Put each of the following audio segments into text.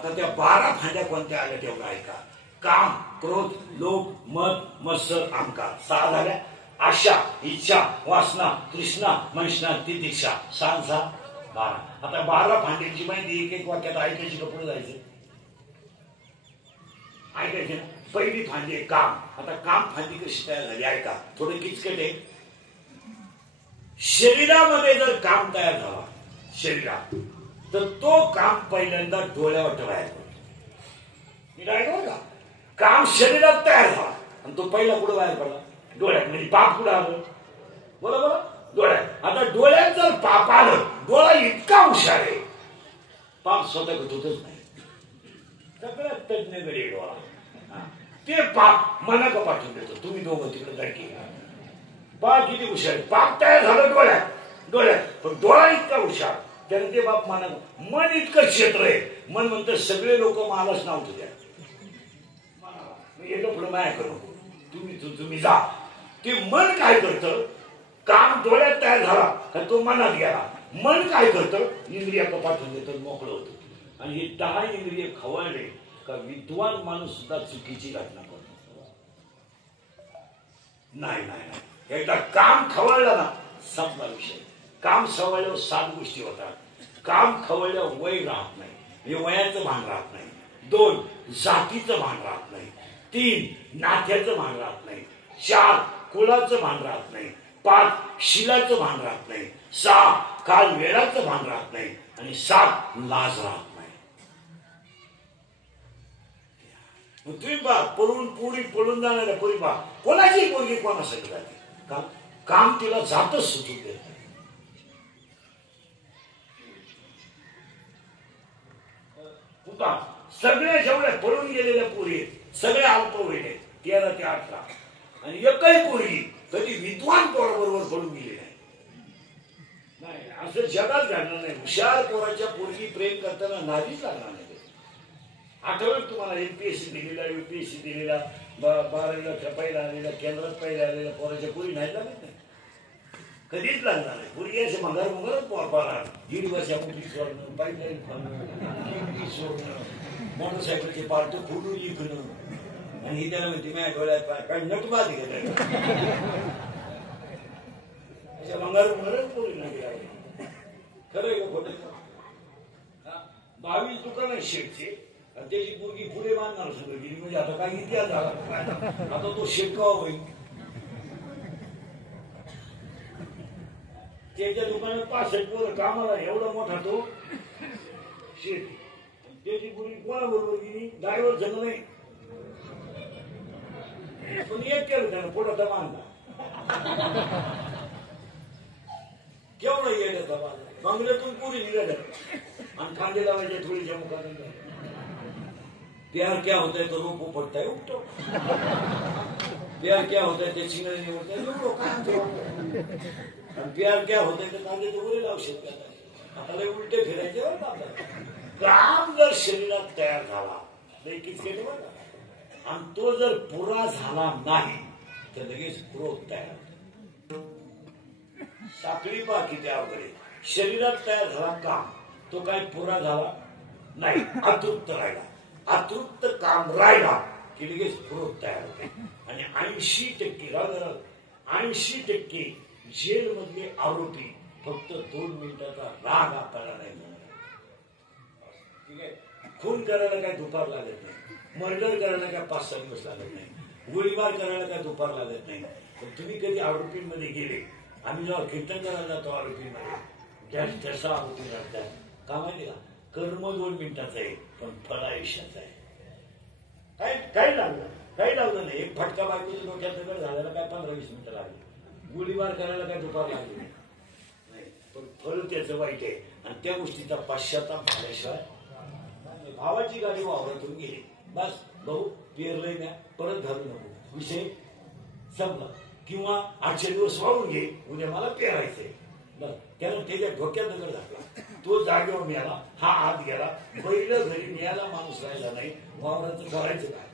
आता त्या 12 फांद्या कोणत्या आल्या तेवढं ऐका. काम, क्रोध, लोभ, मद, मत्सर, अहंकार. 6 झाल्या. आशा, इच्छा, वासना, तृष्णा, मनष्णा, तितिक्षा. 6 6 12. आता 12 फांद्यांची माहिती एक एक वाक्यात ऐकायची का पुढे जायचं? ऐकायचे ना. पहिली फांदी काम. आता काम फांदी कशी तयार झाली ऐका, थोडं किचकट आहे. शरीरामध्ये जर काम तयार झाला शरीरात, तर तो काम पहिल्यांदा डोळ्यावर ठेवायचा. मी ऐकलं का? काम शरीरात तयार झाला आणि तो पहिला कुठं बाहेर पडला? डोळ्यात. म्हणजे पाप कुठं आलं? बोला बोला, डोळ्यात. आता डोळ्यात जर पाप आलं, डोळा इतका हुशार आहे, पाप स्वतः होतच नाही. सगळ्यात तज्ञ गडी डोळा. ते पाप मनाक पाठवून देतो. तुम्ही दोघं तिकडे लडकी बाळ किती हुशार आहे. पाप तयार झालं डोळ्यात, पण डोळा इतका हुशार, त्याने ते बाप मनाक. मन इतकं क्षेत्र आहे, मन म्हणतं सगळे लोक मलाच नाव तुझ्या येतो पुढे माया करू, तुम्ही जा. ते मन काय करतं? काम डोळ्यात तयार झाला का तो मनात गेला. मन काय करतं? इंद्रिया पाठवून देतं, मोकळं होतं. आणि हे 10 इंद्रिय खवळले का विद्वान माणूस सुद्धा चुकीची घटना करतो. नाही नाही नाही, एकदा काम खवळलं ना संपला विषय. काम खवळल्यावर 7 गोष्टी होतात. काम खवळल्यावर वय राहत नाही, म्हणजे वयाचं भान राहत नाही. 2 जातीचं भान राहत नाही. 3 नात्याचं भान राहत नाही. 4 कुळाचं भान राहत नाही. 5 शिलाचं भान राहत नाही. 6 काल वेळाचं भान राहत नाही. आणि 7 लाज राहत नाही. तुम्ही पा पळून जाणाऱ्या पोरी पा, कोणाची पोरगी कोणासाठी जाते? काम तिला जातच सुचून देत नाही. सगळ्या जेवढ्या पळून गेलेल्या पोरी सगळ्या अल्पवयीन आहेत, 13 ते 18. आणि एकही पोरगी कधी विद्वान पोराबरोबर पळून गेली नाही. असं जगात घडणार नाही. हुशार पोराच्या पोरगी प्रेम करताना नादीच लागणार नाही. आठवलं तुम्हाला एमपीएससी दिलेला, युपीएससी दिलेला, 12वीला पहिला आलेला, केंद्रात पहिला आलेला पोराच्या पोरी नाही लागत नाही, कधीच लागणार नाही. पोरगी असे मंगरच पोरपाला 1.5 वर्षापूर्वी सोडणं, पाईपलाईन खोलणं, सोडणं, मोटरसायकलचे पार्ट खोलून लिखणं, आणि ही त्याला म्हणते माझ्या डोळ्यात काय नटबाज घेत मंगरच पोरी नाही लागली. खरं आहे का खोटं? 22 दुकान आहे शेटचे, त्याची मुलगी पुढे बांधणार सगळं गेली. म्हणजे आता काय इतिहास झाला, आता तो शेटकावा होईल. त्याच्या दुकानात 65 पोरं कामाला, एवढा मोठा तो शेट. त्याची मुलगी कोणाबरोबर गेली? ड्रायव्हर झालं नाही, पण एक केलं त्यानं, पोटाचा बांधला. केवढा येण्याचा बांधला, बंगल्यातून पुरी निघाल्या आणि खांदे लावायचे थोडीच्या मुखात. प्यार क्या होता है तो रूप उपटता है उपटो. प्यार क्या होता है ते चिंगड़ी होता है लोगों का. प्यार क्या होता है तो कांदे तो बोले औषध करता. आता उलटे फिरायचे बरं का. काम जर शरीरात तयार झाला तर किचकेट बघा, आणि तो जर पुरा झाला नाही तर लगेच क्रोध तयार होतो. साखळी पा किती अवघड. शरीरात तयार झाला काम, तो काय पुरा झाला नाही, अतृप्त राहिला. अतृप्त काम राहिला की लगेच क्रोध तयार होते. आणि 80% जेल मधले आरोपी फक्त 2 मिनिटाचा राग आपल्याला नाही मिळणार. ठीक आहे. खून करायला काय दुपार लागत नाही, मर्डर करायला काय 5-6 दिवस लागत नाही, गोळीबार करायला काय दुपार लागत नाही. पण तुम्ही कधी आरोपींमध्ये गेले? आम्ही जेव्हा कीर्तन करायला जातो आरोपींमध्ये, जसा आरोपी राहतात का माहिती का? कर्म 2 मिनिटाचं आहे, पण फळ आयुष्याचं आहे. काही लावलं नाही. एक फटका बायकोच्या डोक्यात दगड झाल्याला काय 15-20 मिनिटं लागली, गोळीबार करायला काय दुपार लागली नाही, पण फळ त्याचं वाईट आहे. आणि त्या गोष्टीचा पश्चाताप झाल्याशिवाय. भावाची गाडी वावरातून गेली, बस भाऊ पेरलंय ना, परत घालू नको, विषय संपला. किंवा 8 दिवस वाळून घे, उद्या मला पेरायचंय. बस त्यानं त्याच्या डोक्यात दगड घातला, तो जागेवर मिळाला, हा आत गेला. पहिलं घरी मिळाला माणूस राहिला नाही, वावराचं करायचं काय?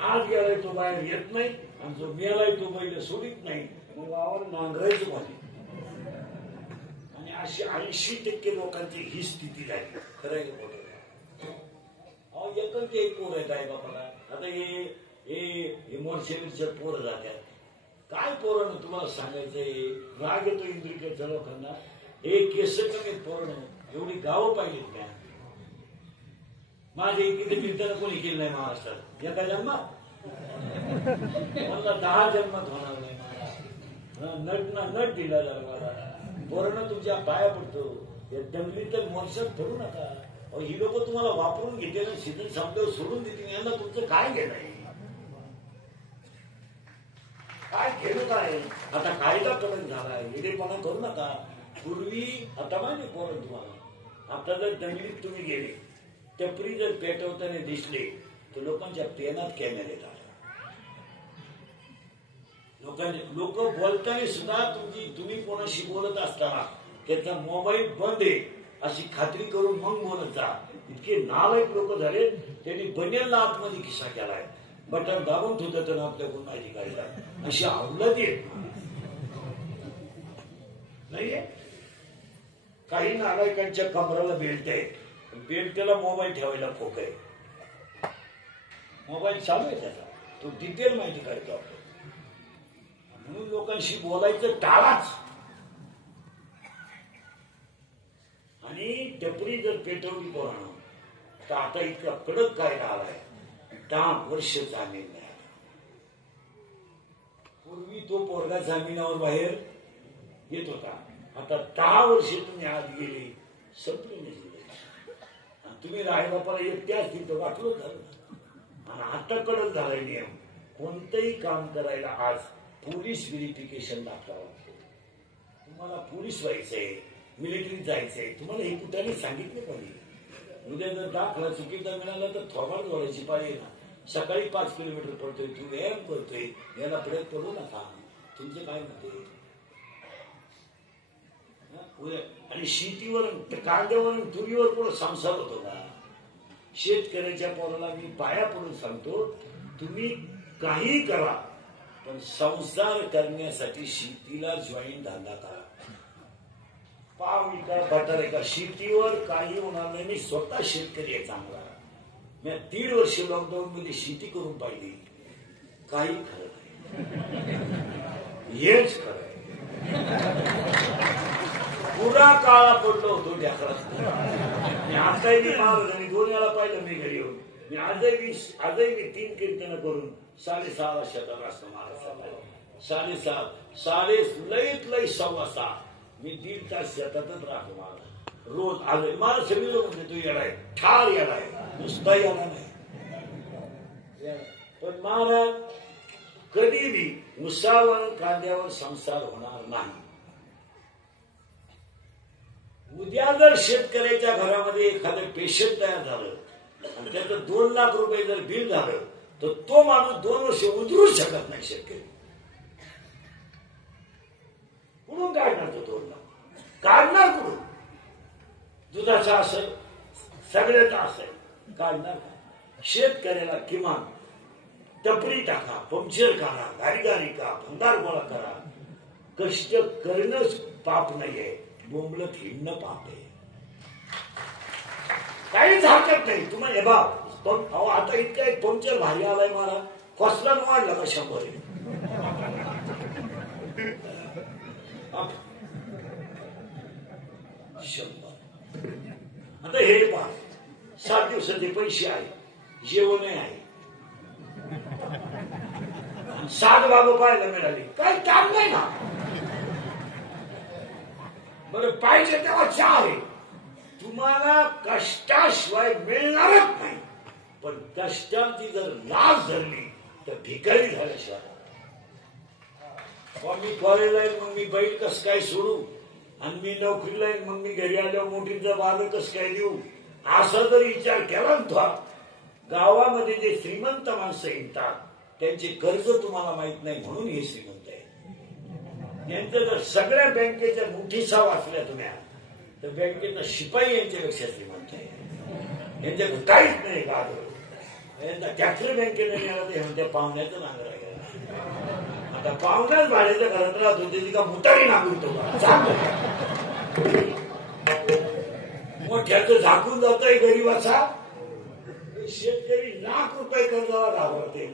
आत गेलाय तो बाहेर येत नाही, आणि जो मिळालाय तो बैल सोडित नाही. मग वावर नांगरायचं पाहिजे. आणि अशी 80% लोकांची ही स्थिती झाली. खरं आहे मोठं एकच एक पोर आहेत आई बापाला. आता हे मोर्शेवीरचे पोरं जातात. काय पोरानं तुम्हाला सांगायचंय, राग येतो इंद्रिकेच्या लोकांना. हे केस कमी पोरण एवढी गावं पाहिजेत का? माझ्या इकडे कीर्तन कोणी केलं नाही महाराष्ट्रात. एका जन्मात मला 10 जन्मात होणार नाही. मला नट दिला मला. पोरानं तुमच्या पाया पडतो. या दंगली तर मोर्चात ठरू नका. ही लोक तुम्हाला वापरून घेते ना, शीतल संपल्यावर सोडून देते. यांना तुमचं काय घेणं आहे? काय घेणं काय? आता कायदा कडक झालाय. वेडेपणा करू नका. पूर्वी आता माहिती पोरण तुम्हाला, आता जर दंगलीत तुम्ही गेले, टपरी जर पेटवताना दिसले तर लोकांच्या पेनात कॅमेरे येतात. लोक बोलताना सुद्धा तुम्ही कोणाशी बोलत असताना त्याचा मोबाईल बंद आहे अशी खात्री करून मग बोलत जा. इतके नालायक लोक झाले. त्यांनी बनेलला आतमध्ये खिसा केलाय, बटन दाबून ठेवत ना आपल्याकडून माहिती काढला. अशी आवडत येत नाहीये. काही नालायकांच्या कमराला बेल्ट आहे, बेल्टला मोबाईल ठेवायला फोक आहे. मोबाईल चालू आहे त्याचा, तो डिटेल माहिती काढतो आपण. म्हणून लोकांशी बोलायचं टाळाच. आणि टपरी जर पेटवली पोरानं तर आता इतका कडक कायदा आलाय, 10 वर्ष जामीन नाही. पूर्वी तो पोरगा जामिनावर बाहेर येत होता. आता 10 वर्ष तुम्ही आत गेले, संपली नाही. तुम्ही रायबापाला एकट्याच तिथं वाटलं झालं. आणि आता कडक झालाय नियम. कोणतंही काम करायला आज पोलीस व्हेरिफिकेशन दाखवावं लागतं. तुम्हाला पोलीस व्हायचंय, मिलिटरीत जायचंय, तुम्हाला हे कुठे सांगितलं पाहिजे. उद्या जर दाखला चुकीचा मिळाला तर थोबाड जोडायची पाहिजे ना. सकाळी 5 किलोमीटर पडतोय, तू व्यायाम करतोय, याला प्रयोग करू नका. तुमचं काय म्हणते? आणि शेतीवर, कांद्यावर, तुरीवर कोण संसार होतो का? शेतकऱ्याच्या पोराला मी पाया पडून सांगतो, तुम्ही काही करा पण संसार करण्यासाठी शेतीला जॉईन धंदा करा. पाव विका, बटार का, शेतीवर काही होणार नाही. मी स्वतः शेतकरी आहे चांगला. मी 1.5 वर्ष लॉकडाऊन मध्ये शेती करून पाहिली. काही खरं नाही, हेच खरं आहे. पुरा काळा पडलो होतो ढ्याकरात. मी आजही मी महाराजांनी 2 वेळा पाहिलं मी घरी येऊन. मी आजही मी 3 कीर्तन करून 6:30 शेतात असतो महाराष्ट्राला. 6:30 लईत लई 6:15 मी 1.5 तास शेतातच राहतो महाराज. रोज आलोय. मला सगळे लोक म्हणते तू येणार आहे, ठार येणार आहे, नुसता येणार नाही. पण महाराज कधीही उसावर कांद्यावर संसार होणार नाही. उद्या जर शेतकऱ्याच्या घरामध्ये एखादं पेशंट तयार झालं आणि त्याचं 2 लाख रुपये जर बिल झालं तर तो माणूस 2 वर्ष उतरू शकत नाही. शेतकरी कुठून काढणार तो 2 लाख? काढणार कुठून? दुधाचा असेल, सगळ्याचा असेल, काढणार का? शेतकऱ्याला किमान टपरी टाका, पंक्चर करा, गाडी का, भंगार गोळा करा. कष्ट करणंच पाप नाहीये, बोंबलत हिंडणं पाप आहे. काहीच हरकत नाही. तुम्हाला बा आता इतका एक पंक्चर भारी आलाय मला, कसला वाढला का 100. आता हे पहा, 7 दिवसाचे पैसे आहे, जेवण आहे, 7 बाबा पाहायला मिळाली. काय काम नाही ना. बरं पाहिजे तेव्हा चहा आहे. तुम्हाला कष्टाशिवाय मिळणारच नाही. पण कष्टांची जर लाज धरली तर भिकारी झाल्याशिवाय. मी कॉलेजला येईल मग मी बैल कस काय सोडू, आणि मी नोकरीला येईल मग मी घरी आल्यावर मोठीचा बाजार कस काय देऊ, असा जर विचार केला ना, गावामध्ये जे श्रीमंत माणसं येतात त्यांचे कर्ज तुम्हाला माहित नाही म्हणून हे श्रीमंत आहे. यांचं जर सगळ्या बँकेच्या मुठीसा वाचल्या तुम्ही तर बँकेचा शिपाई यांच्यापेक्षा श्रीमंत आहे. यांच्याकडे काहीच नाही. यांचा ट्रॅक्टर बँकेने मिळाला ते म्हणत्या पाहुण्याचं नांगर आहे. आता पाहुण्याच भाड्याच्या घरात राहतो त्याची का मुतारी नांगरतो का? मोठ्याचं झाकून जातोय गरीबाचा. शेतकरी ₹1,00,000 कर्जाला घाबरते.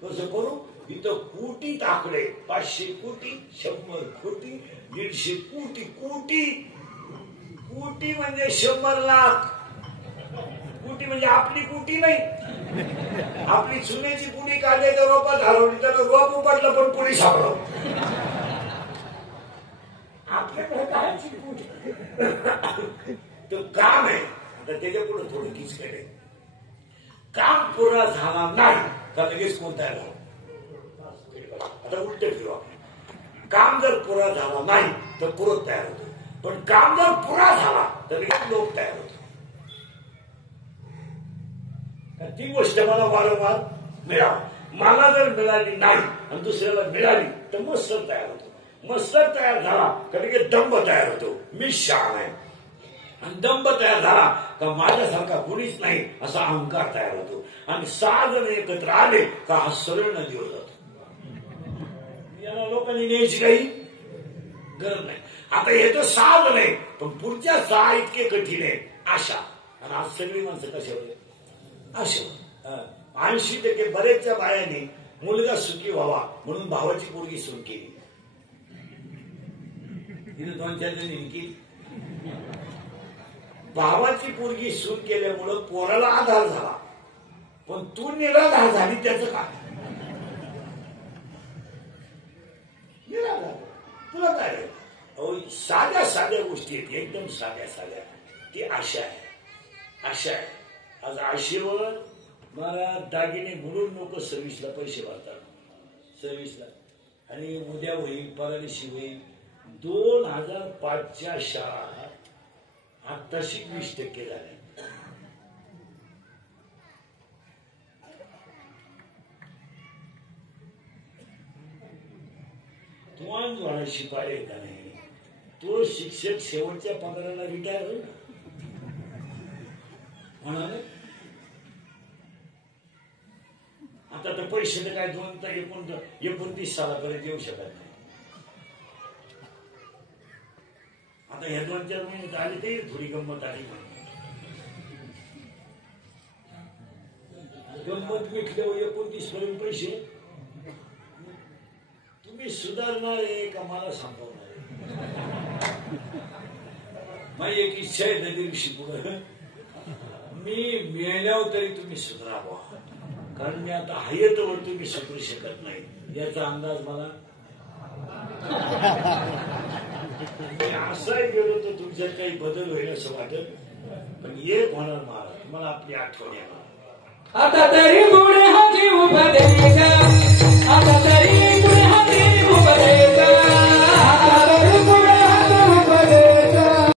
कसं करू. इथं कोटी टाकले, 500 कोटी, 100 कोटी, 150 कोटी. कोटी म्हणजे 100 लाख. कोटी म्हणजे आपली कोटी नाही. आपली चुन्याची पुडी कांद्याच्या रोपात हरवली तर रोप उपटलं पण पुढे सापडव. आपल्याकडे काय तो काम आहे. आता त्याच्या पुढे थोडं किचकट आहे. काम पुरा झाला नाही का लगेच कोणता झाला. आता उलट घेऊ आपण. काम जर पुरा झाला नाही तर पुरत तयार होतो. पण काम जर पुरा झाला तर लगेच लोक तयार होतो. ती गोष्ट मला वारंवार मिळावं. मला जर मिळाली नाही आणि दुसऱ्याला मिळाली तर मस्तर तयार होतो. मस्तर तयार झाला कधी दंभ तयार होतो. मी शान आहे. आणि दंभ तयार झाला का माझ्यासारखा कोणीच नाही असा अहंकार तयार होतो. आणि 6 जण एकत्र आले का हा सरळ नदीवर जातो. याला लोकांनी न्यायची काही गरज नाही. आता हे तर 6 जण आहे पण पुढच्या 6 इतके कठीण आहे. आशा. आणि आज सगळी माणसं कशावर अशा 80% बरेचच्या बायाने मुलगा सुखी व्हावा म्हणून भावाची पोरगी सुरू केली. तिने 2-4 जणी केली. भावाची पोरगी सून केल्यामुळं पोराला आधार झाला. पण तू निराधार झाली त्याचं काय. निराधार तुला काय. साध्या गोष्टी आहेत एकदम साध्या. ती आशा आहे. आशा आहे. आज आशेवर मला दागिने म्हणून लोक सर्व्हिसला पैसे भरतात. सर्व्हिसला. आणि उद्या होईल परदेशी होईल. 2005च्या शाळा आत्ताशी 20% झाल्या. तुम्हाला शिकायला येत नाही. तो शिक्षक शेवटच्या पगाराला रिटायर होईल म्हणाले. आता तर पैसे तर काय 29 सालापर्यंत येऊ शकत नाही. आता ह्या 2-4 महिन्यात आले ते थोडी गंमत आली. गंमत भेटल्यावर 29 पर्यंत पैसे तुम्ही सुधारणार आहे का मला सांगवणार आहे. माझी एक इच्छा आहे त्या दिवशी पुढे मी मिळाल्यावर तरी तुम्ही सुधारावा. कारण मी आता हयतवर तुम्ही सुधरू शकत नाही याचा अंदाज मला. असाही गेलो तर तुमच्यात काही बदल होईल असं वाटत. पण एक होणार मला तुम्हाला आपली आठवण येणार. आता तरी